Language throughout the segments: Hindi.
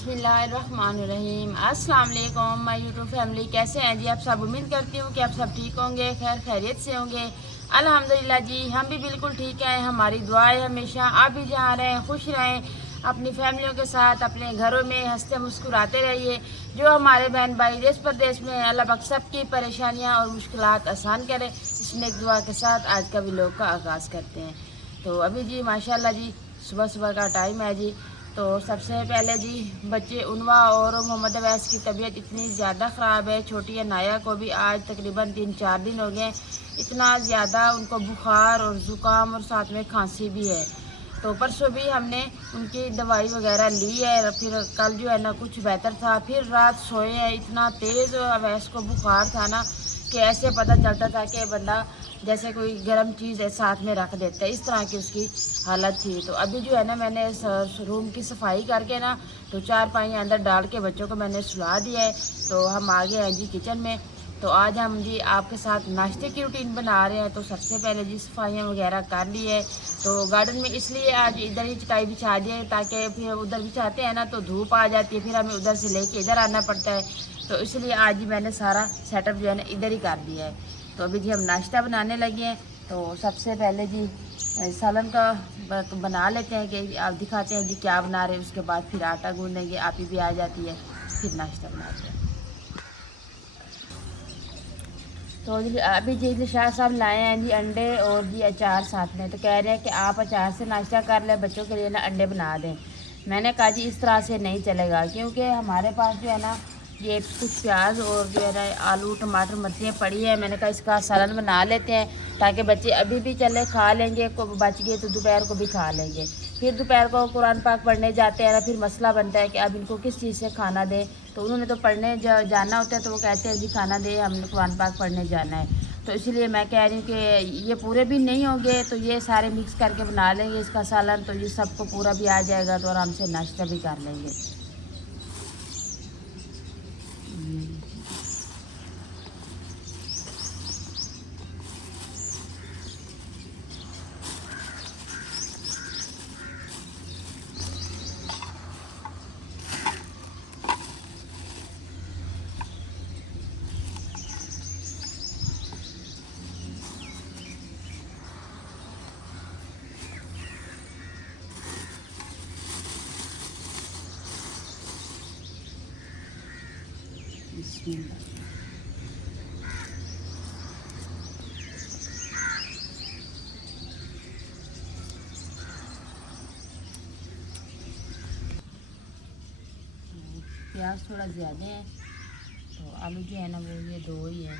बिस्मिल्लाहिर्रहमानिर्रहीम। अस्सलाम वालेकुम माय यूट्यूब फैमिली, कैसे हैं जी आप सब। उम्मीद करती हूँ कि आप सब ठीक होंगे, खैर खैरियत से होंगे। अल्हम्दुलिल्लाह जी, हम भी बिल्कुल ठीक हैं। हमारी दुआ है हमेशा आप भी जहाँ रहें खुश रहें, अपनी फैमिलियों के साथ अपने घरों में हंसते मुस्कुराते रहिए। जो हमारे बहन भाई देश प्रदेश में, अल्लाह पाक सबकी परेशानियाँ और मुश्किलात आसान करे। इसमें एक दुआ के साथ आज का व्लॉग का आगाज़ करते हैं। तो अभी जी माशाल्लाह जी सुबह सुबह का टाइम है जी। तो सबसे पहले जी बच्चे उनवा और मोहम्मद अवैस की तबीयत इतनी ज़्यादा ख़राब है। छोटी अनाया को भी आज तकरीबन 3-4 दिन हो गए। इतना ज़्यादा उनको बुखार और ज़ुकाम और साथ में खांसी भी है। तो परसों भी हमने उनकी दवाई वगैरह ली है। फिर कल जो है ना कुछ बेहतर था, फिर रात सोए हैं। इतना तेज़ अवैस को बुखार था ना कि ऐसे पता चलता था कि बंदा जैसे कोई गर्म चीज़ साथ में रख देता है, इस तरह की उसकी हालत थी। तो अभी जो है ना मैंने रूम की सफाई करके ना तो चारपाई अंदर डाल के बच्चों को मैंने सुला दिया है। तो हम आ गए हैं जी किचन में। तो आज हम जी आपके साथ नाश्ते की रूटीन बना रहे हैं। तो सबसे पहले जी सफाइयाँ वगैरह कर ली है। तो गार्डन में इसलिए आज इधर ही चटाई बिछा दी है ताकि फिर उधर बिछाते हैं ना तो धूप आ जाती है, फिर हमें उधर से लेके इधर आना पड़ता है। तो इसलिए आज ही मैंने सारा सेटअप जो है ना इधर ही कर दिया है। तो अभी जी हम नाश्ता बनाने लगे हैं। तो सबसे पहले जी सालन का बना लेते हैं कि आप दिखाते हैं जी क्या बना रहे हैं। उसके बाद फिर आटा गूंदेंगे, आप ही भी आ जाती है, फिर नाश्ता बनाते हैं। तो जी अभी जी शाह साहब लाए हैं जी अंडे और जी अचार साथ में। तो कह रहे हैं कि आप अचार से नाश्ता कर लें, बच्चों के लिए ना अंडे बना दें। मैंने कहा जी इस तरह से नहीं चलेगा, क्योंकि हमारे पास जो है ना ये कुछ प्याज और जो है ना आलू टमाटर मिर्चियाँ पड़ी है। मैंने कहा इसका सालन बना लेते हैं ताकि बच्चे अभी भी चले खा लेंगे, को बच गए तो दोपहर को भी खा लेंगे। फिर दोपहर को कुरान पाक पढ़ने जाते हैं ना, फिर मसला बनता है कि अब इनको किस चीज़ से खाना दें। तो उन्होंने तो पढ़ने जाना होता है, तो वो कहते हैं जी खाना दे, हमने कुरान पाक पढ़ने जाना है। तो इसलिए मैं कह रही हूँ कि ये पूरे भी नहीं होंगे तो ये सारे मिक्स करके बना लेंगे इसका सालन, तो ये सबको पूरा भी आ जाएगा, तो आराम से नाश्ता भी कर लेंगे। प्याज थोड़ा ज़्यादा है, तो आलू जो है ना वो ये 2 ही है।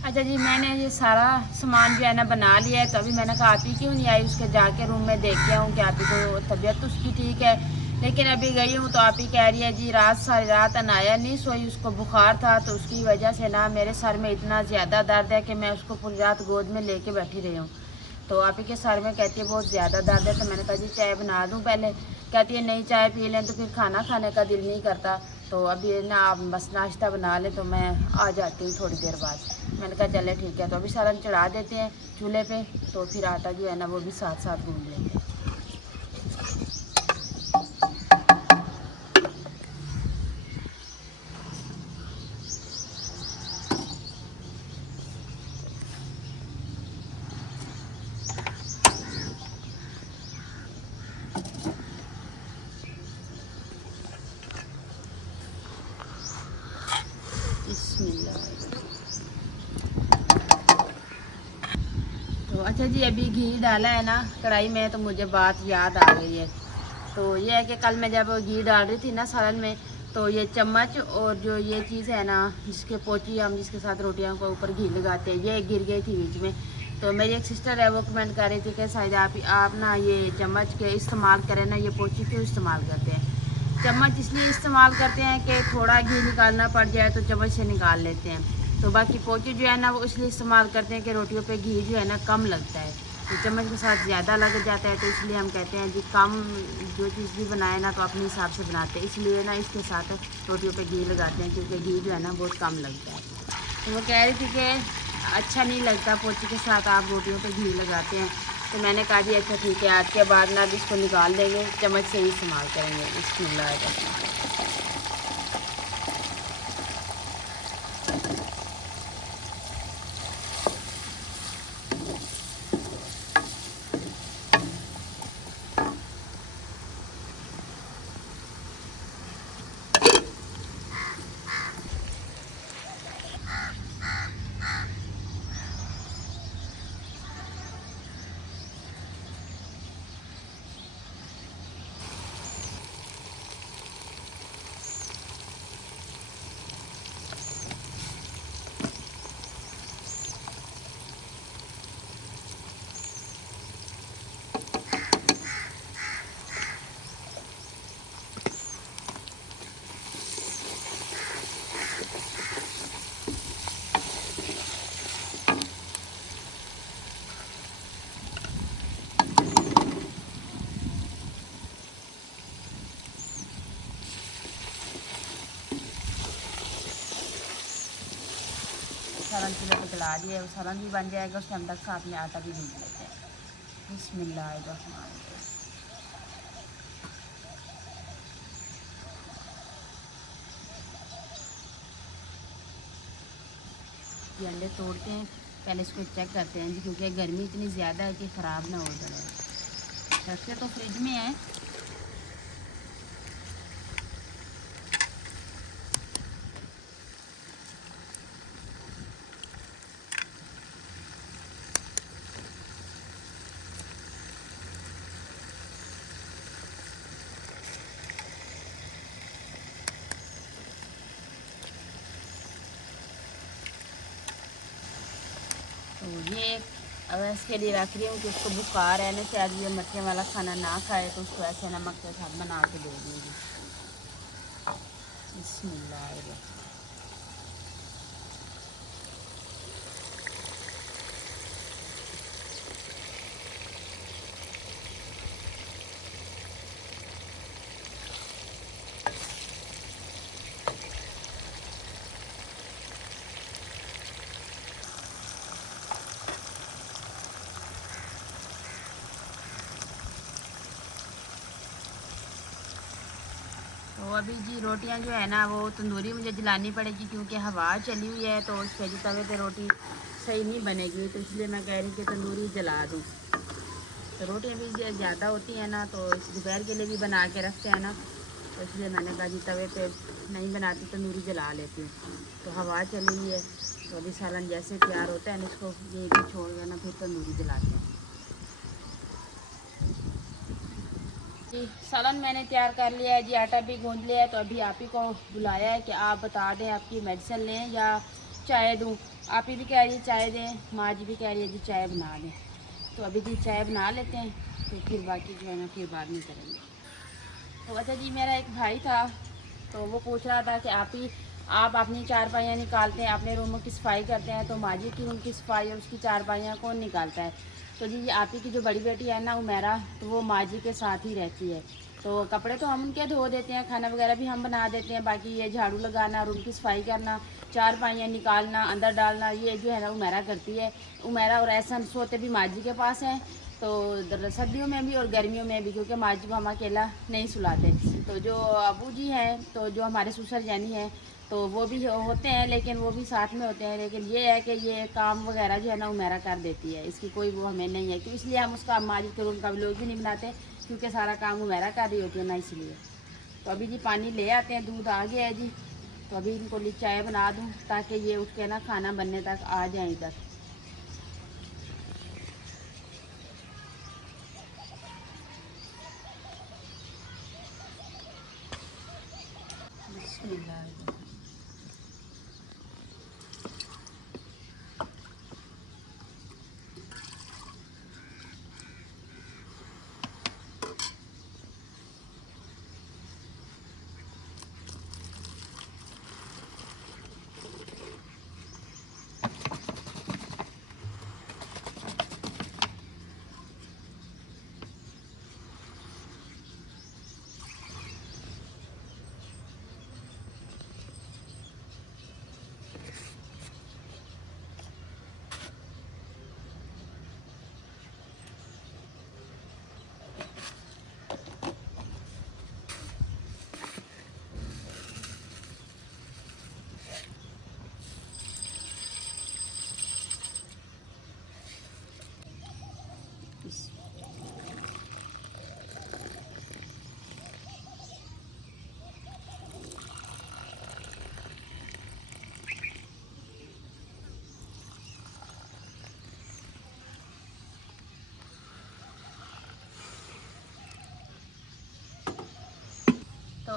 अच्छा जी, मैंने ये सारा सामान जो है ना बना लिया है। तो अभी मैंने कहा आप ही क्यों नहीं आई, उसके जाके रूम में देख के आऊँ कि आप ही को तबीयत तो उसकी ठीक है। लेकिन अभी गई हूँ तो आप ही कह रही है जी रात सारी रात अनाया नहीं सोई, उसको बुखार था। तो उसकी वजह से ना मेरे सर में इतना ज़्यादा दर्द है कि मैं उसको पूरी रात गोद में लेके बैठी रही हूँ। तो आप ही के सर में कहती है बहुत ज़्यादा दर्द है। तो मैंने कहा जी चाय बना दूँ पहले, कहती है नहीं चाय पी लें तो फिर खाना खाने का दिल नहीं करता। तो अभी ना आप बस नाश्ता बना लें तो मैं आ जाती हूँ थोड़ी देर बाद। मैंने कहा चले ठीक है। तो अभी सालन चढ़ा देते हैं चूल्हे पे, तो फिर आटा जो है ना वो भी साथ साथ गूंद लेंगे। तो अच्छा जी अभी घी डाला है ना कढ़ाई में, तो मुझे बात याद आ गई है। तो ये है कि कल मैं जब घी डाल रही थी ना सालन में, तो ये चम्मच और जो ये चीज़ है ना, जिसके पोची हम जिसके साथ रोटियां को ऊपर घी लगाते हैं, ये गिर गई थी बीच में। तो मेरी एक सिस्टर है वो कमेंट कर रही थी कि शायद आप ना ये चम्मच के इस्तेमाल करें ना, ये पोची क्यों इस्तेमाल करते हैं। चम्मच इसलिए इस्तेमाल करते हैं कि थोड़ा घी निकालना पड़ जाए तो चम्मच से निकाल लेते हैं। तो बाकी पोची जो है ना वो इसलिए इस्तेमाल करते हैं कि रोटियों पे घी जो है ना कम लगता है, तो चम्मच के साथ ज़्यादा लग जाता है। तो इसलिए हम कहते हैं जी कम जो चीज़ भी बनाए ना तो अपने हिसाब से बनाते हैं, इसलिए ना इसके साथ रोटियों पे घी लगाते हैं, क्योंकि घी जो है ना बहुत कम लगता है। तो वो कह रही थी कि अच्छा नहीं लगता पोची के साथ आप रोटियों पे घी लगाते हैं। तो मैंने कहा जी अच्छा ठीक है, आज के बाद ना इसको निकाल देंगे, चम्मच से ही इस्तेमाल करेंगे। बिस्मिल्लाह। सालन चूल्हे पर जला दिए, सालन भी बन जाएगा, उसके अंदर साथ में आटा भी भून लेते हैं। बिस्मिल्लाहिर्रहमानिर्रहीम। ये अंडे तोड़ते हैं, पहले इसको चेक करते हैं जी, क्योंकि गर्मी इतनी ज़्यादा है कि ख़राब ना हो जाए। रखते तो फ्रिज में है। तो ये अब इसके लिए रख रही हूँ कि उसको बुखार रहने से आज ये मट्ठे वाला खाना ना खाए, तो उसको ऐसे नमक के साथ बना के दे दूँगी। बिस्मिल्लाह। तो अभी जी रोटियां जो है ना वो तंदूरी मुझे जलानी पड़ेगी, क्योंकि हवा चली हुई है तो उस पर तवे पे रोटी सही नहीं बनेगी, तो इसलिए मैं कह रही कि तंदूरी जला दूँ। तो रोटियां भी ज़्यादा होती हैं ना, तो इस दोपहर के लिए भी बना के रखते हैं ना, तो इसलिए मैंने कहा जी तवे पे नहीं बनाती, तंदूरी जला लेती हूँ। तो हवा चली हुई है, तो अभी सालन जैसे तैयार होता है ना, इसको यहीं पर छोड़ कर ना फिर तंदूरी जलाते हैं जी। सालन मैंने तैयार कर लिया है जी, आटा भी गूंद लिया है। तो अभी आप ही को बुलाया है कि आप बता दें आपकी मेडिसिन लें या चाय दूं। आप ही भी कह रही है चाय दें, माँ जी भी कह रही है जी चाय बना दें। तो अभी जी चाय बना लेते हैं, तो फिर बाकी जो है ना फिर बाद में करेंगे। तो अच्छा जी, मेरा एक भाई था, तो वो पूछ रहा था कि आप अपनी चारपाइयाँ निकालते हैं, अपने रूम की सफाई करते हैं, तो माँ जी की रूम की सफाई और उसकी चारपाइयाँ कौन निकालता है। तो जी आप ही की जो बड़ी बेटी है ना उमेरा, तो वो माँ जी के साथ ही रहती है। तो कपड़े तो हम उनके धो देते हैं, खाना वगैरह भी हम बना देते हैं, बाकी ये झाड़ू लगाना, रूम की सफाई करना, चारपाइयाँ निकालना, अंदर डालना, ये जो है ना उमेरा करती है। उमेरा और ऐसा सोते भी माँ जी के पास हैं, तो सर्दियों में भी और गर्मियों में भी, क्योंकि माँ जी को हम अकेला नहीं सुलाते। तो जो अबू जी हैं, तो जो हमारे ससुर जानी हैं, तो वो भी होते हैं, लेकिन वो भी साथ में होते हैं, लेकिन ये है कि ये काम वगैरह जो है ना उमेरा कर देती है, इसकी कोई वो हमें नहीं है। तो इसलिए हम उसका माँ जी के रूम का व्लॉग भी नहीं बनाते, क्योंकि सारा काम उमेरा कर रही होती है ना, इसलिए। तो अभी जी पानी ले आते हैं, दूध आ गया है जी। तो अभी इनको चाय बना दूँ ताकि ये उठ के ना खाना बनने तक आ जाए इधर।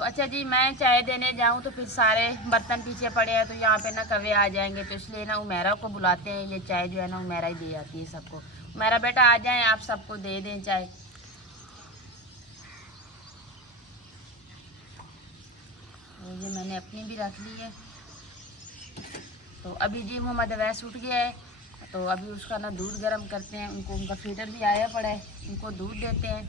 अच्छा जी, मैं चाय देने जाऊं तो फिर सारे बर्तन पीछे पड़े हैं, तो यहाँ पे ना कवे आ जाएंगे, तो इसलिए ना उमेरा को बुलाते हैं। ये चाय जो है ना उमेरा ही दे आती है सबको। उमेरा बेटा आ जाएं, आप सबको दे दें चाय। तो ये मैंने अपनी भी रख ली है। तो अभी जी मोहम्मद अवैस उठ गया है, तो अभी उसका ना दूध गर्म करते हैं। उनको उनका फीडर भी आया पड़ा है, उनको दूध देते हैं।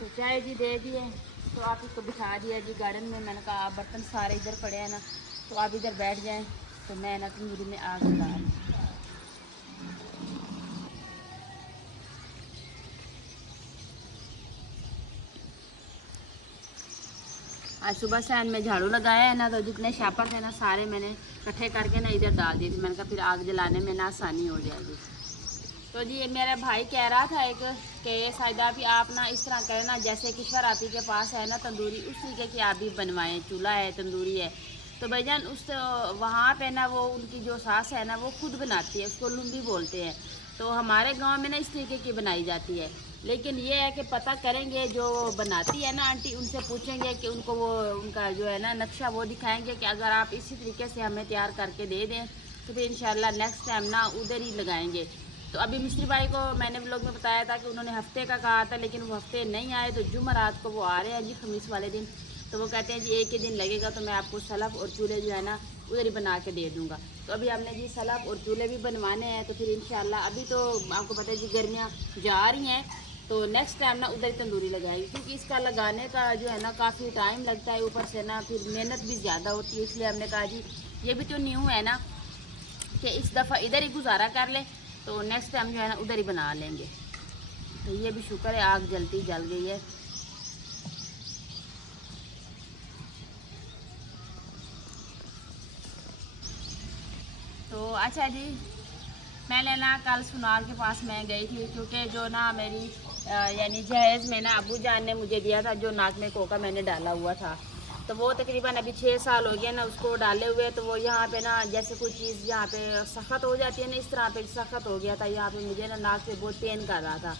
तो चाय जी दे दिए, तो आप इसको बिठा दिया जी गार्डन में। मैंने कहा आप बर्तन सारे इधर पड़े हैं ना, तो आप इधर बैठ जाएं, तो मैं ना तंदूरी में आग लगा रही। आज सुबह से मैं झाड़ू लगाया है ना, तो जितने शापर थे ना सारे मैंने इकट्ठे करके ना इधर डाल दिए थे। मैंने कहा फिर आग जलाने में ना आसानी हो जाएगी। तो जी मेरा भाई कह रहा था एक कि साहिदा भी आप ना इस तरह करें ना, जैसे किश्वर आपी के पास है ना तंदूरी, उस तरीके की आप भी बनवाएं। चूल्हा है, तंदूरी है। तो भाईजान उस वहाँ पे ना वो उनकी जो सास है ना वो खुद बनाती है, उसको लुम्बी बोलते हैं। तो हमारे गांव में ना इस तरीके की बनाई जाती है। लेकिन ये है कि पता करेंगे जो बनाती है ना आंटी, उनसे पूछेंगे कि उनको वो उनका जो है ना नक्शा वो दिखाएंगे कि अगर आप इसी तरीके से हमें तैयार करके दे दें तो फिर इंशाल्लाह नेक्स्ट टाइम ना उधर ही लगाएंगे। तो अभी मिस्त्री भाई को मैंने व्लॉग में बताया था कि उन्होंने हफ्ते का कहा था, लेकिन वो हफ्ते नहीं आए। तो जुमेरात को वो आ रहे हैं जी, खमीस वाले दिन। तो वो कहते हैं जी एक ही दिन लगेगा, तो मैं आपको सलफ और चूल्हे जो है ना उधर ही बना के दे दूँगा। तो अभी हमने जी सलफ और चूल्हे भी बनवाने हैं। तो फिर इंशाल्लाह अभी तो आपको पता है जी गर्मियाँ जा रही हैं, तो नेक्स्ट टाइम ना उधर ही तंदूरी लगाएगी, क्योंकि इसका लगाने का जो है ना काफ़ी टाइम लगता है, ऊपर से ना फिर मेहनत भी ज़्यादा होती है। इसलिए हमने कहा जी ये भी तो न्यू है ना कि इस दफ़ा इधर ही गुजारा कर ले, तो नेक्स्ट टाइम जो है ना उधर ही बना लेंगे। तो ये भी शुक्र है आग जलती जल गई है। तो अच्छा जी, मैं ना कल सुनार के पास मैं गई थी, क्योंकि जो ना मेरी यानी जहेज़ में ना अबू जान ने मुझे दिया था जो नाक में कोका मैंने डाला हुआ था। तो वो तकरीबन अभी 6 साल हो गए ना उसको डाले हुए। तो वो यहाँ पे ना जैसे कोई चीज़ यहाँ पे सख्त हो जाती है ना, इस तरह पे सख्त हो गया था। यहाँ पे मुझे ना नाक पे बहुत पेन कर रहा था।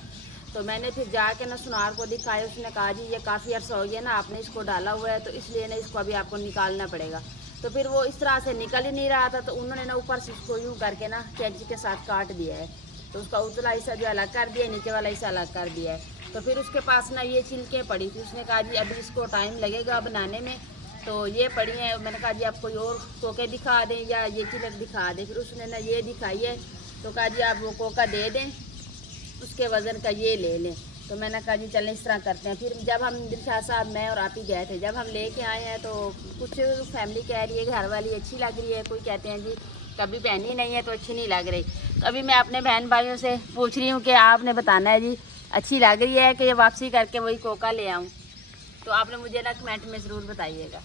तो मैंने फिर जाके ना सुनार को दिखाया। उसने कहा जी ये काफ़ी अर्सा हो गया ना आपने इसको डाला हुआ है, तो इसलिए ना इसको अभी आपको निकालना पड़ेगा। तो फिर वो इस तरह से निकल ही नहीं रहा था, तो उन्होंने ना ऊपर से उसको यूँ करके ना कैंची के साथ काट दिया है। तो उसका उतला हिस्सा जो अलग कर दिया, नीचे वाला हिस्सा अलग कर दिया है। तो फिर उसके पास ना ये छिलके पड़ी थी। उसने कहा जी अभी इसको टाइम लगेगा बनाने में, तो ये पड़ी है। मैंने कहा जी आप कोई और कोके दिखा दें या ये छिलक दिखा दें। फिर उसने ना ये दिखाई है, तो कहा जी आप वो कोका दे दें, उसके वज़न का ये ले लें। तो मैंने कहा जी चलें इस तरह करते हैं। फिर जब हम दिलशाद साहब मैं और आप ही गए थे, जब हम लेके आए हैं तो कुछ फैमिली कह रही है घर वाली अच्छी लग रही है, कोई कहते हैं जी कभी पहनी नहीं है तो अच्छी नहीं लग रही। तो अभी मैं अपने बहन भाइयों से पूछ रही हूँ कि आपने बताना है जी अच्छी लग रही है कि ये वापसी करके वही कोका ले आऊँ। तो आपने मुझे ना कमेंट में ज़रूर बताइएगा।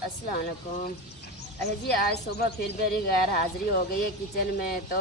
अस्सलाम वालेकुम। अच्छा जी, आज सुबह फिर मेरी गैर हाज़िरी हो गई है किचन में। तो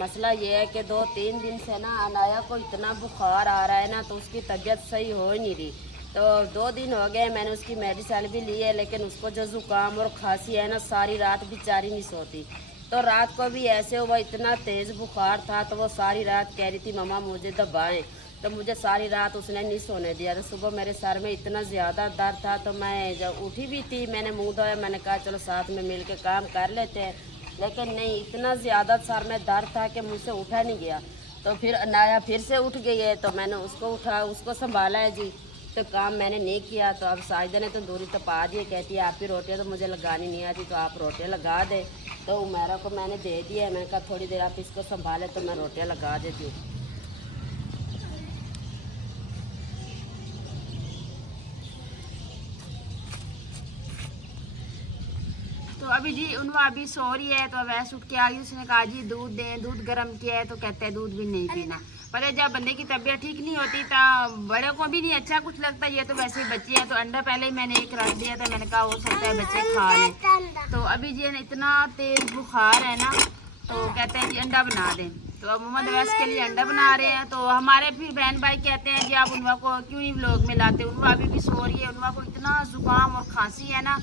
मसला ये है कि 2-3 दिन से ना अनाया को इतना बुखार आ रहा है ना, तो उसकी तबीयत सही हो ही नहीं रही। तो 2 दिन हो गए मैंने उसकी मेडिसिन भी ली है, लेकिन उसको जो ज़ुकाम और खांसी है ना, सारी रात बेचारी नहीं सोती। तो रात को भी ऐसे हुआ, इतना तेज़ बुखार था, तो वो सारी रात कह रही थी मम्मा मुझे दबाएं। तो मुझे सारी रात उसने नहीं सोने दिया। तो सुबह मेरे सर में इतना ज़्यादा दर्द था, तो मैं जब उठी भी थी मैंने मुँह धोया, मैंने कहा चलो साथ में मिल के काम कर लेते हैं। लेकिन नहीं, इतना ज़्यादा सर में दर्द था कि मुझसे उठा नहीं गया। तो फिर अनाया फिर से उठ गई है, तो मैंने उसको उसको संभाला है जी। तो काम मैंने नहीं किया। तो अब साजिदा ने तो दूरी तपा दी, कहती है आप ही रोटियाँ तो मुझे लगानी नहीं आती, तो आप रोटियाँ लगा दे। तो उमेरा को मैंने दे दिया है, मैंने कहा थोड़ी देर आप इसको संभाले तो मैं रोटियाँ लगा देती हूँ। तो अभी जी उनवा अभी सो रही है, तो वैसे उठ के आ गई। उसने कहा जी दूध दें, दूध गर्म किया है, तो कहते हैं दूध भी नहीं पीना। पर जब बंदे की तबीयत ठीक नहीं होती तो बड़े को भी नहीं अच्छा कुछ लगता। ये तो वैसे ही बच्चे हैं, तो अंडा पहले ही मैंने एक रख दिया था, मैंने कहा हो सकता है बच्चे खा लें। तो अभी जी इतना तेज बुखार है ना, तो कहते हैं जी अंडा बना दें। तो अब मोहम्मद अवैस के लिए अंडा बना रहे हैं। तो हमारे फिर बहन भाई कहते हैं जी आप उनवा को क्यों नहीं व्लॉग में लाते। उनवा अभी भी सो रही है, उनवा को इतना जुकाम और खांसी है ना,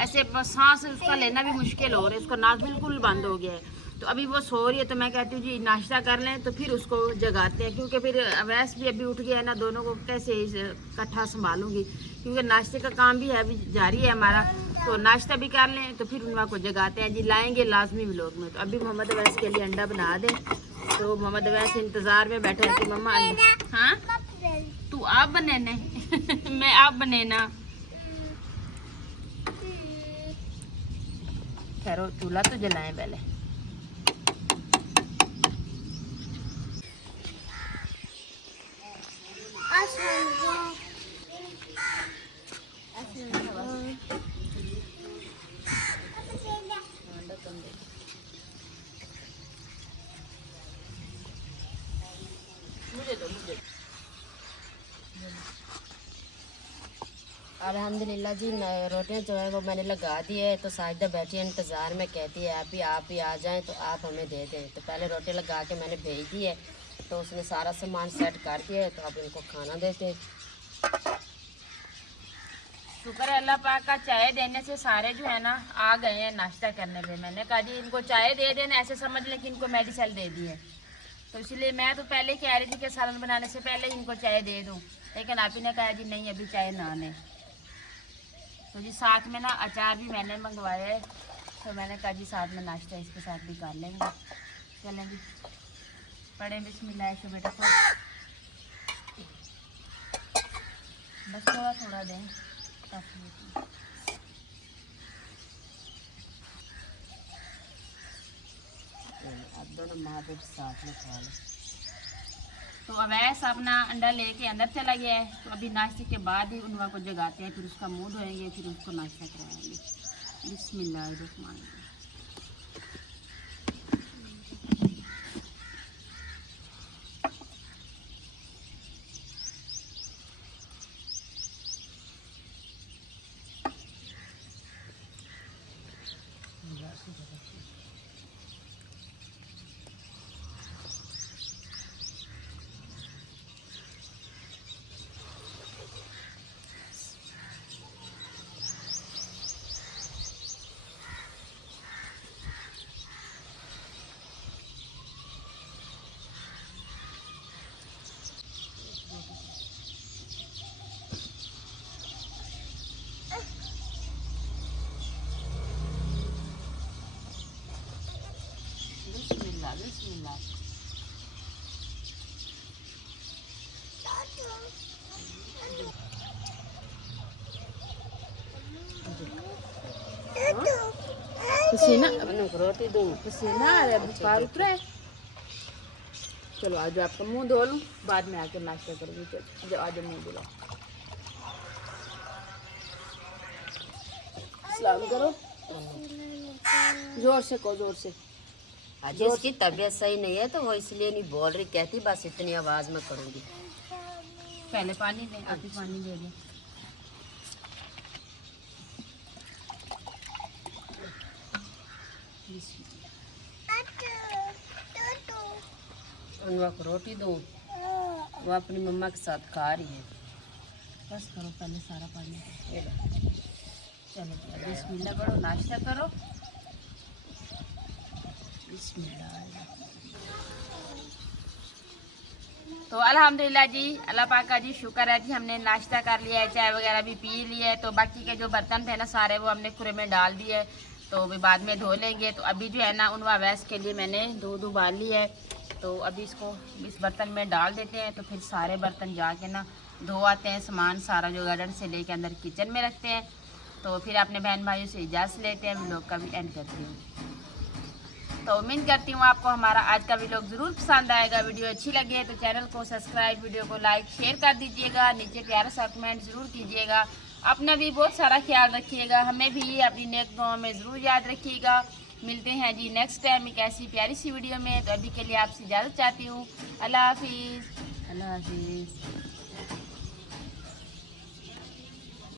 ऐसे बस सांस उसका लेना भी मुश्किल हो रहा है, उसका नाक बिल्कुल बंद हो गया है। तो अभी वो सो रही है, तो मैं कहती हूँ जी नाश्ता कर लें, तो फिर उसको जगाते हैं, क्योंकि फिर अवैस भी अभी उठ गया है ना, दोनों को कैसे इकट्ठा संभालूंगी, क्योंकि नाश्ते का काम भी है अभी जारी है हमारा। तो नाश्ता भी कर लें, तो फिर उनवा को जगाते हैं जी, लाएंगे लाजमी व्लॉग में। तो अभी मोहम्मद अवैस के लिए अंडा बना दें। तो मोहम्मद अवैस इंतज़ार में बैठे हैं कि मम्मा अंडा, हाँ तू आप बने मैं आप बने ना, खैरो चूल्हा तो जलाएं पहले। मुझे दो, मुझे अल्हम्दुलिल्लाह जी, रोटियां जो है वो मैंने लगा दी है। तो साजिदा बैठी है इंतज़ार में, कहती है आप ही आ जाएं तो आप हमें दे दें। तो पहले रोटी लगा के मैंने भेज दी है, तो उसने सारा सामान सेट कर दिया है। तो अब इनको खाना देते हैं। शुक्र है अल्लाह पाक का, चाय देने से सारे जो है ना आ गए हैं नाश्ता करने पे। मैंने कहा जी इनको चाय दे देना, ऐसे समझ लें कि इनको मेडिसिन दे दी है। तो इसलिए मैं तो पहले कह रही थी कि सालन बनाने से पहले ही इनको चाय दे दूँ, लेकिन आप ही ने कहा जी नहीं अभी चाय ना लें। तो जी साथ में ना अचार भी मैंने मंगवाया है, तो मैंने कहा जी साथ में नाश्ता इसके साथ भी कर लेंगे। चलें जी पढ़े बिस्मिल्लाह से बेटा, तो बस थोड़ा थोड़ा दें ताकि अब दोनों माँ बेटी साथ में खा लें। तो अवैस अपना अंडा लेके अंदर चला गया है। तो अभी नाश्ते के बाद ही उनवा को जगाते हैं, फिर उसका मुंह धोएंगे, फिर उसको नाश्ता कराएंगे। बिस्मिल्लाहिर्रहमानिर्रहीम। बिस्मिल्लाह बिस्मिल्लाह। पसीना रोटी दूँ? पसीना आ रहा है, बुखार उतरा है। चलो आज आपका मुंह धो लूँ, बाद में आके नाश्ता करूँगी। चलो आज मुंह धुला, सलाम करो, जोर से कहो, जोर से। आज इसकी तबीयत सही नहीं है, तो वो इसलिए नहीं बोल रही, कहती बस इतनी आवाज़ में करूँगी। पहले पानी दें, आप ही पानी दे दें। उनवा को रोटी दूँ, वो अपनी मम्मा के साथ खा रही है। बस करो पहले सारा पानी। चलो बिस्मिल्लाह पढ़ो, नाश्ता करो। बिस्मिल्लाह। तो अल्हम्दुलिल्लाह जी, अल्लाह पाक का जी शुक्र है जी, हमने नाश्ता कर लिया है, चाय वगैरह भी पी ली है। तो बाकी के जो बर्तन थे ना सारे, वो हमने खुरे में डाल दिए, तो भी बाद में धो लेंगे। तो अभी जो है ना उनवा अवैस के लिए मैंने दूध उबाल लिया है। तो अभी इसको इस बर्तन में डाल देते हैं, तो फिर सारे बर्तन जाके ना धो आते हैं, सामान सारा जो गार्डन से लेके अंदर किचन में रखते हैं। तो फिर अपने बहन भाइयों से इजाज़त लेते हैं, व्लॉग का भी एंड करती हूँ। तो उम्मीद करती हूँ आपको हमारा आज का व्लॉग ज़रूर पसंद आएगा। वीडियो अच्छी लगे तो चैनल को सब्सक्राइब, वीडियो को लाइक शेयर कर दीजिएगा, नीचे प्यारा सा कमेंट ज़रूर कीजिएगा। अपना भी बहुत सारा ख्याल रखिएगा, हमें भी अपनी नेक दुआओं में ज़रूर याद रखिएगा। मिलते हैं जी नेक्स्ट टाइम एक ऐसी प्यारी सी वीडियो में। तो अभी के लिए आपसे इजाज़त चाहती हूँ। अल्लाह हाफिज़। अल्लाह हाफिज़।